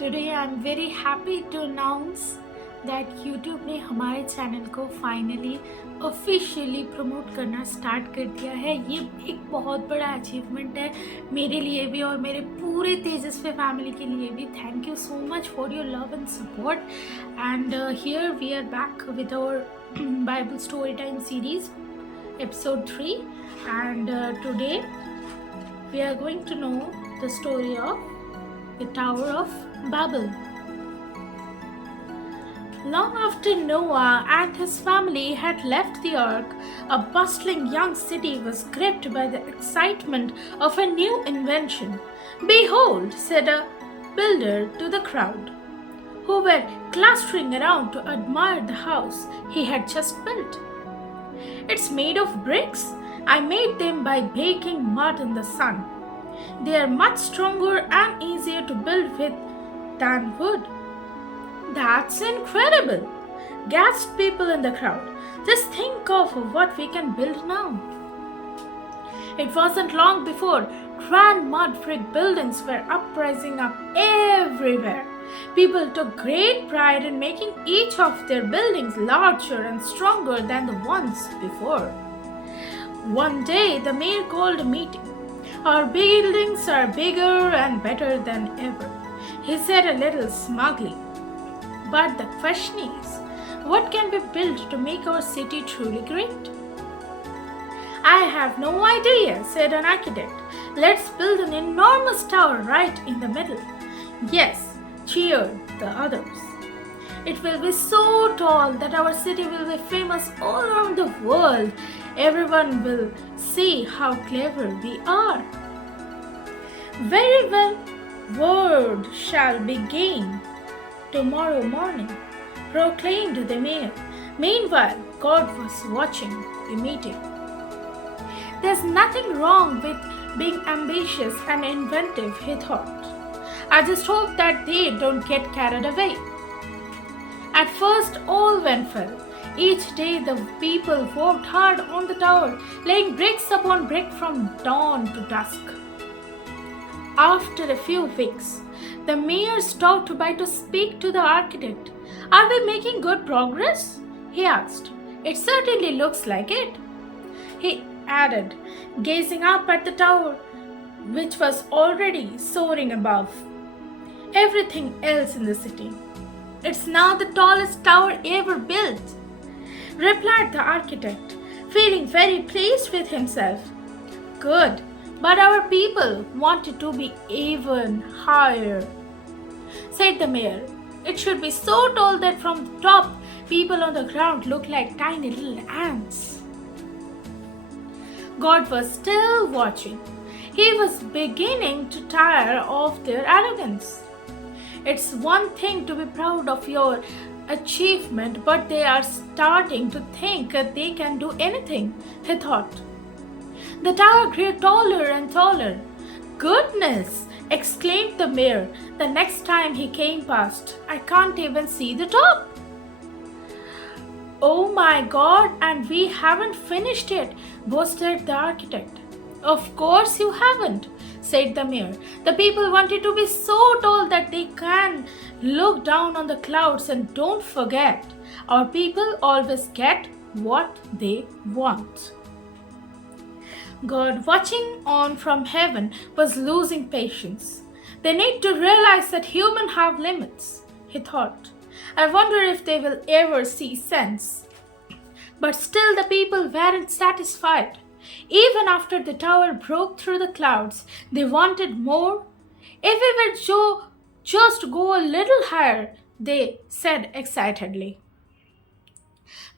Today I'm very happy to announce that YouTube ने हमारे channel को फाइनली ऑफिशियली प्रमोट करना स्टार्ट कर दिया है। ये एक बहुत बड़ा अचीवमेंट है मेरे लिए भी और मेरे पूरे तेजस्वी फैमिली के लिए भी। Thank you so much for your love and support and here we are back with our Bible story time series episode 3 and today we are going to know the story of the Tower of Babel. Long after Noah and his family had left the ark, a bustling young city was gripped by the excitement of a new invention. "Behold," said a builder to the crowd, who were clustering around to admire the house he had just built. "It's made of bricks. I made them by baking mud in the sun. They are much stronger and easier to build with than wood." "That's incredible," gasped people in the crowd. "Just think of what we can build now." It wasn't long before grand mud brick buildings were uprising up everywhere. People took great pride in making each of their buildings larger and stronger than the ones before. One day, the mayor called a meeting. "Our buildings are bigger and better than ever," he said a little smugly. "But the question is, what can be built to make our city truly great?" "I have no idea," said an architect. "Let's build an enormous tower right in the middle." "Yes," cheered the others. "It will be so tall that our city will be famous all around the world. Everyone will see how clever we are." "Very well, word shall be gained tomorrow morning," proclaimed the mayor. Meanwhile, God was watching the meeting. "There's nothing wrong with being ambitious and inventive," he thought. "I just hope that they don't get carried away." At first, all went well. Each day, the people worked hard on the tower, laying bricks upon brick from dawn to dusk. After a few weeks, the mayor stopped by to speak to the architect. "Are we making good progress?" he asked. "It certainly looks like it," he added, gazing up at the tower, which was already soaring above everything else in the city. "It's now the tallest tower ever built," replied the architect, feeling very pleased with himself. "Good, but our people want it to be even higher," said the mayor. "It should be so tall that from the top, people on the ground look like tiny little ants." God was still watching. He was beginning to tire of their arrogance. It's one thing to be proud of your achievement, but they are starting to think that they can do anything, he thought. The tower grew taller and taller. "Goodness!" exclaimed the mayor the next time he came past. "I can't even see the top." "Oh my God, and we haven't finished yet," boasted the architect. "Of course you haven't," said the mayor. "The people want it to be so tall that they can look down on the clouds, and don't forget, our people always get what they want." God, watching on from heaven, was losing patience. "They need to realize that humans have limits," he thought. "I wonder if they will ever see sense." But still the people weren't satisfied. Even after the tower broke through the clouds, they wanted more. "If we would just go a little higher," they said excitedly,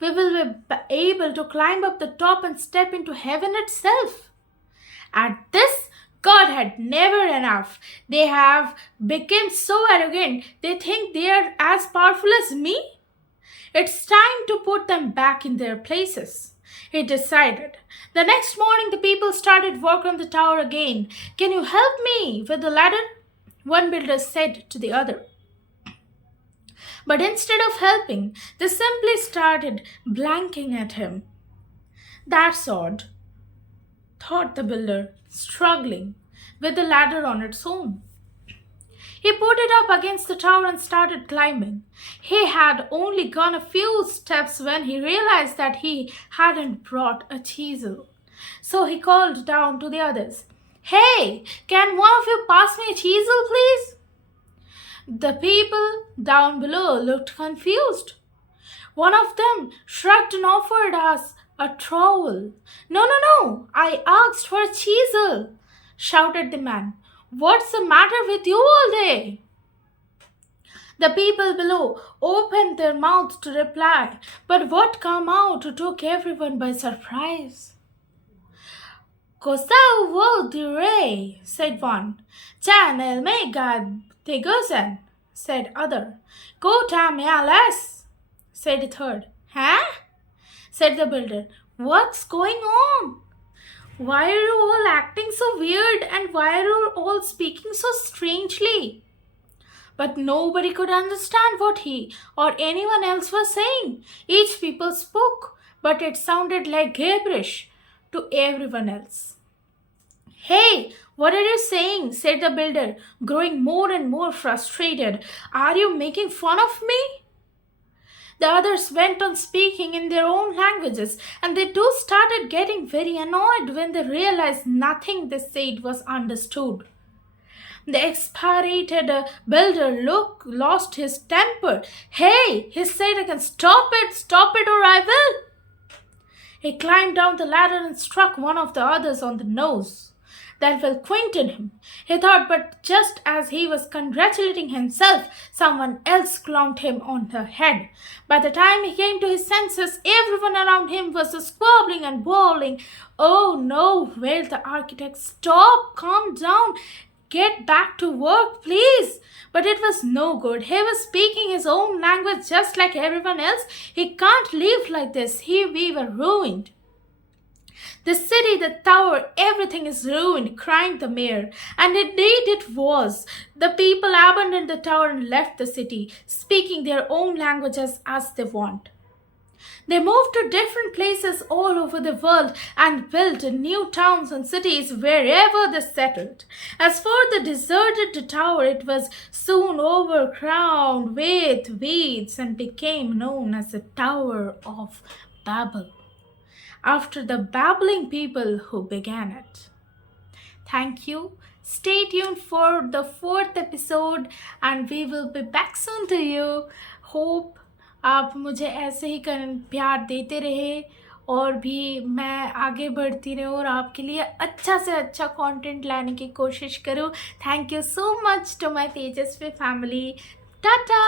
"we will be able to climb up the top and step into heaven itself." At this, God had never enough. "They have become so arrogant, they think they are as powerful as me. It's time to put them back in their places," he decided. The next morning, the people started work on the tower again. "Can you help me with the ladder?" one builder said to the other. But instead of helping, they simply started blanking at him. "That's odd," thought the builder, struggling with the ladder on its own. He put it up against the tower and started climbing. He had only gone a few steps when he realized that he hadn't brought a chisel. So he called down to the others, "Hey, can one of you pass me a chisel, please?" The people down below looked confused. One of them shrugged and offered us a trowel. "No, no, no, I asked for a chisel," shouted the man. "What's the matter with you all day?" The people below opened their mouths to reply, but what came out took everyone by surprise. "Cosa vuol dire?" said one. "Channel me gad tegusen," said other. "Kota me alas," said the third. "Huh?" said the builder. "What's going on? Why are you all acting so weird and why are you all speaking so strangely?" But nobody could understand what he or anyone else was saying. Each people spoke, but it sounded like gibberish to everyone else. "Hey, what are you saying?" said the builder, growing more and more frustrated. "Are you making fun of me?" The others went on speaking in their own languages, and they too started getting very annoyed when they realized nothing they said was understood. The exasperated builder lost his temper. "Hey," he said again, stop it, or I will." He climbed down the ladder and struck one of the others on the nose. That will quieted him, he thought, but just as he was congratulating himself, someone else clonked him on the head. By the time he came to his senses, everyone around him was squabbling and bawling. "Oh no," wailed the architect. "Stop, calm down. Get back to work, please." But it was no good. He was speaking his own language just like everyone else. "He can't live like this. We were ruined. The city, the tower, everything is ruined," cried the mayor. And indeed it was. The people abandoned the tower and left the city, speaking their own languages as they want. They moved to different places all over the world and built new towns and cities wherever they settled. As for the deserted tower, it was soon overcrowded with weeds and became known as the Tower of Babel, after the babbling people who began it. Thank you. Stay tuned for the 4th episode and we will be back soon to you. Hope आप मुझे ऐसे ही प्यार देते रहे और भी मैं आगे बढ़ती रहूँ और आपके लिए अच्छा से अच्छा कंटेंट लाने की कोशिश करूँ. Thank you so much to my Tejasvi family. Tata.